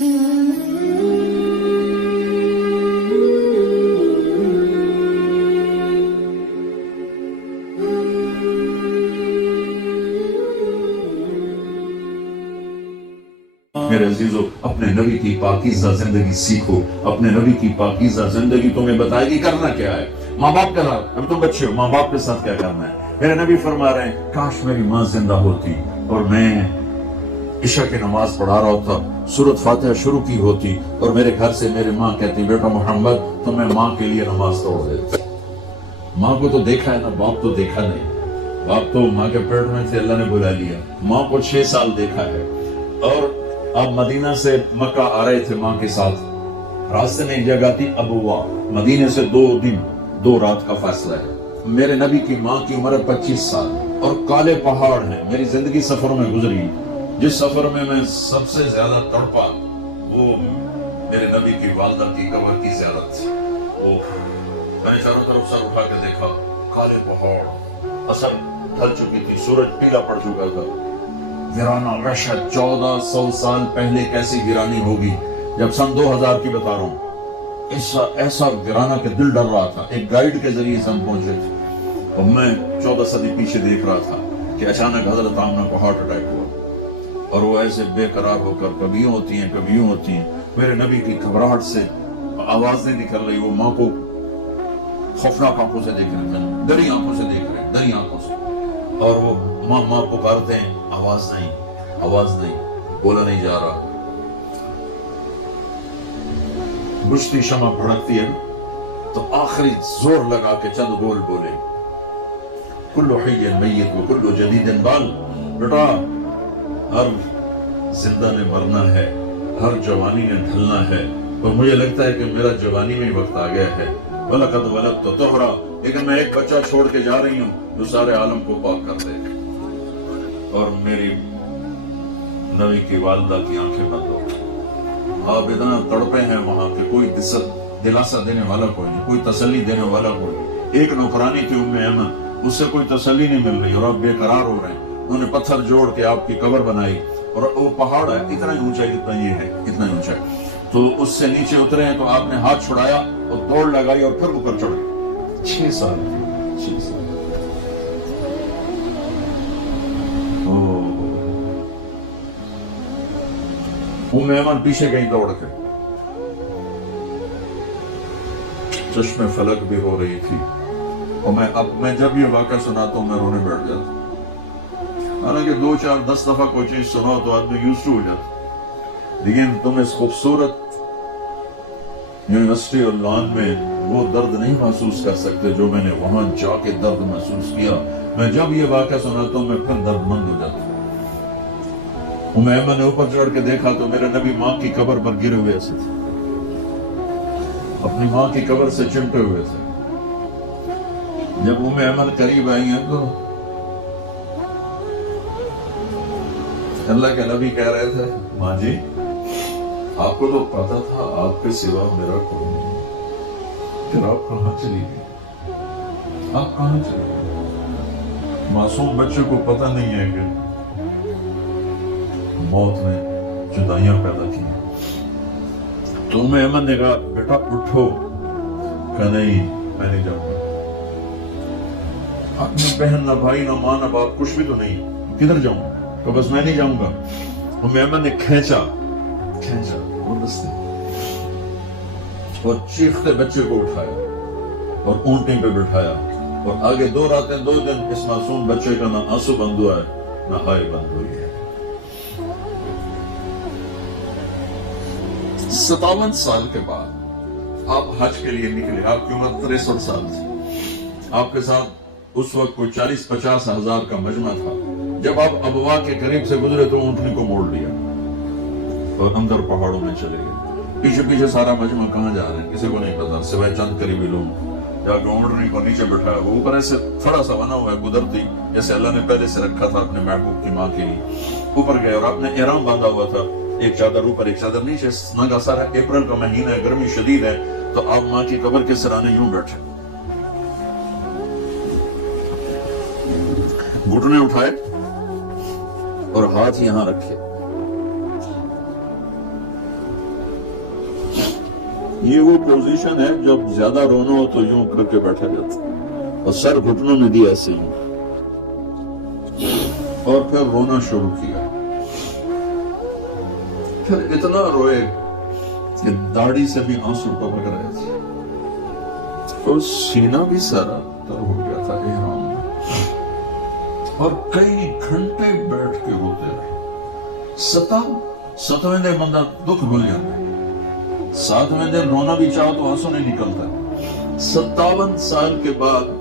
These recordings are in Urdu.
میرے عزیزو، اپنے نبی کی پاکیزہ زندگی سیکھو. اپنے نبی کی پاکیزہ زندگی تمہیں بتائے گی کرنا کیا ہے. ماں باپ کے ساتھ، اب تم بچے ہو، ماں باپ کے ساتھ کیا کرنا ہے. میرے نبی فرما رہے ہیں کاش میری ماں زندہ ہوتی اور میں عشاء کی نماز پڑھا رہا ہوتا، سورۃ فاتحہ شروع کی ہوتی اور میرے گھر سے میری ماں کہتی بیٹا محمد تو میں ماں کے لیے نماز توڑ دیتا. ماں کو تو دیکھا ہے نا، باپ تو دیکھا نہیں. باپ تو ماں کے پیٹ میں سے اللہ نے بلا لیا. ماں کو 6 سال دیکھا ہے. اور آپ مدینہ سے مکہ آ رہے تھے ماں کے ساتھ. راستے میں ایک جگہ تھی ابوا، مدینہ سے 2 دن 2 رات کا فاصلہ ہے. میرے نبی کی ماں کی عمر 25 سال اور کالے پہاڑ ہیں. میری زندگی سفروں میں گزری. جس سفر میں میں سب سے زیادہ تڑپا وہ میرے نبی کی والدہ کی قبر کی زیارت تھی. میں نے چاروں طرف سر اٹھا کے دیکھا، کالے پہاڑ، اصل ڈھل چکی تھی، سورج پیلا پڑ چکا تھا. ویرانہ وحشت 1400 سال پہلے کیسی ویرانی ہوگی. جب سن 2000 کی بتا رہا ہوں، ایسا ویرانہ کہ دل ڈر رہا تھا. ایک گائیڈ کے ذریعے ہم پہنچے تھے اور میں 14 صدی پیچھے دیکھ رہا تھا کہ اچانک حضرت آمنہ کو ہارٹ اٹیک ہوا اور وہ ایسے بے قرار ہو کر کبھی یوں ہوتی ہیں کبھی یوں ہوتی ہیں. میرے نبی کی گھبراہٹ سے آواز نہیں نکل رہی. وہ ماں کو خوفناک آنکھوں سے دیکھ رہے ہیں، ڈری آنکھوں سے دیکھ رہے ہیں، ڈری آنکھوں سے. اور وہ ماں ماں پکارتے ہیں، آواز نہیں، بولا نہیں جا رہا. بجھتی شمع بھڑکتی ہے تو آخری زور لگا کے چند بول بولے، کل حی میت و کل جدید بال. بیٹا ہر زندہ نے مرنا ہے، ہر جوانی نے ڈھلنا ہے اور مجھے لگتا ہے کہ میرا جوانی میں وقت آ گیا ہے. وَلَقَدْ وَلَدْتُ طُهْرًا، لیکن میں ایک بچہ چھوڑ کے جا رہی ہوں جو سارے عالم کو پاک کر دے. اور میری نبی کی والدہ کی آنکھیں بند ہو گئی. آپ اتنا تڑپے ہیں وہاں کہ کوئی دلاسا دینے والا کوئی نہیں، کوئی تسلی دینے والا کوئی نہیں. ایک نوکرانی تھی ام ایمن، اس سے کوئی تسلی نہیں مل رہی اور آپ بے قرار ہو رہے ہیں. انہوں نے پتھر جوڑ کے آپ کی قبر بنائی اور وہ پہاڑ ہے اتنا ہی اونچا جتنا یہ ہے، اتنا ہی اونچا ہے. تو اس سے نیچے اترے ہیں تو آپ نے ہاتھ چھڑایا اور دوڑ لگائی اور پھر اوپر چڑھ گئے. 6 سال. ام ایمن پیچھے گئی دوڑ کے. چشم فلک بھی ہو رہی تھی اور میں جب یہ واقعہ سناتا ہوں میں رونے بیٹھ جاتا ہوں. حالانکہ 2 4 10 دفعہ کوئی چیز سناؤ تو آدمی یوز ٹو ہو جاتا. لیکن تم اس خوبصورت یونیورسٹی اور لان میں وہ درد نہیں محسوس کر سکتے جو میں نے وہاں جا کے درد محسوس کیا. میں جب یہ واقعہ سناتا ہوں میں پھر درد مند ہو جاتا ہوں. ام ایمن نے اوپر چڑھ کے دیکھا تو میرے نبی ماں کی قبر پر گرے ہوئے ایسے تھے، اپنی ماں کی قبر سے چمٹے ہوئے تھے. جب ام ایمن قریب آئی ہیں تو اللہ کے نبی کہہ رہے تھے ماں جی آپ کو تو پتا تھا آپ کے سوا میرا کوئی نہیں، پھر آپ کہاں چلی گئی؟ آپ کہاں چلی گئی؟ معصوم بچے کو پتہ نہیں ہے کہ موت نے جدائیاں پیدا کی. تو ام ایمن نے کہا بیٹا اٹھو. کہا نہیں میں نہیں جاؤں گا. نہ بہن نہ بھائی نہ ماں نہ باپ کچھ بھی تو نہیں، کدھر جاؤں؟ تو بس میں نہیں جاؤں گا. ام ایمن نے کھینچا اور چیختے بچے کو اٹھایا اور اونٹنی پہ بٹھایا اور آگے 2 راتیں 2 دن اس معصوم بچے کا نہ آنسو بند ہوا ہے نہ ہائے بند ہوئی ہے. 57 سال کے بعد آپ حج کے لیے نکلے. آپ کی عمر 63 سال تھی. آپ کے ساتھ اس وقت کوئی 40-50 ہزار کا مجمع تھا. جب آپ ابوا کے قریب سے گزرے تو اونٹنی کو موڑ لیا اور اندر پہاڑوں میں چلے گئے. پیچھے سارا مجمع کہاں جا رہے ہیں کسی کو نہیں پتا سوائے چند قریبی لوگ. جا کے اونٹنی کو نیچے بٹھایا. وہ اوپر ایسے تھوڑا سا بنا ہوا ہے قدرتی جیسے اللہ نے پہلے سے رکھا تھا اپنے محبوب کی ماں کے لیے. اوپر گئے اور آپ نے احرام باندھا ہوا تھا، ایک چادر اوپر ایک چادر نیچے. ننگا سر ہے، اپریل کا مہینہ ہے، گرمی شدید ہے. تو آپ ماں کی قبر کے سرانے یوں بیٹھے، گھٹنے اٹھائے اور ہاتھ یہاں رکھے یہ وہ پوزیشن ہے جب زیادہ رونا ہو تو یوں کر کے بیٹھا جاتا اور سر گھٹنوں میں دیا ایسے ہی اور پھر رونا شروع کیا. پھر اتنا روئے کہ داڑھی سے بھی آنسو ٹپک رہے تھے اور سینہ بھی سارا تر ہو گیا تھا احرام میں. اور کئی گھنٹے بیٹھ کے روتے رہے. 7ویں دن بندہ دکھ بھول جاتا ہے. 7ویں دن رونا بھی چاہو تو آنسو نہیں نکلتا. 57 سال کے بعد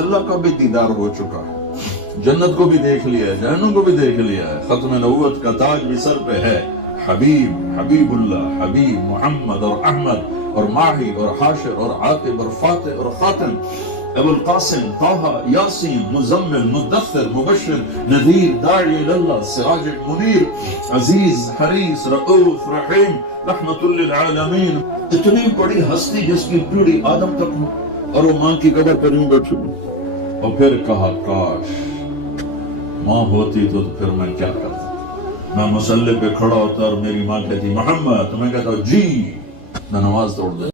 اللہ کا بھی دیدار ہو چکا ہے, جنت کو بھی دیکھ لیا ہے, جہنم کو بھی دیکھ لیا ہے, ختم نبوت کا تاج بھی سر پہ ہے. حبیب اللہ, حبیب محمد اور احمد اور ماہی اور حاشر اور عاقب اور فاتح اور خاتم, ابو القاسم, طه, یاسین, مزمل, مدثر, مبشر, نذیر, داعی اللہ, سراج منیر, عزیز, حریص, رؤوف, رحیم, رحمت للعالمین. اتنی بڑی ہستی جس کی پیڑھی آدم تک ہو اور وہ ماں کی قبر پر یوں بیٹھی. اور پھر کہا کاش ماں ہوتی تو پھر میں کیا کرتا. میں مسلح پہ کھڑا ہوتا اور میری ماں کہتی محمد, تو میں کہتا جی, میں نماز توڑ دے.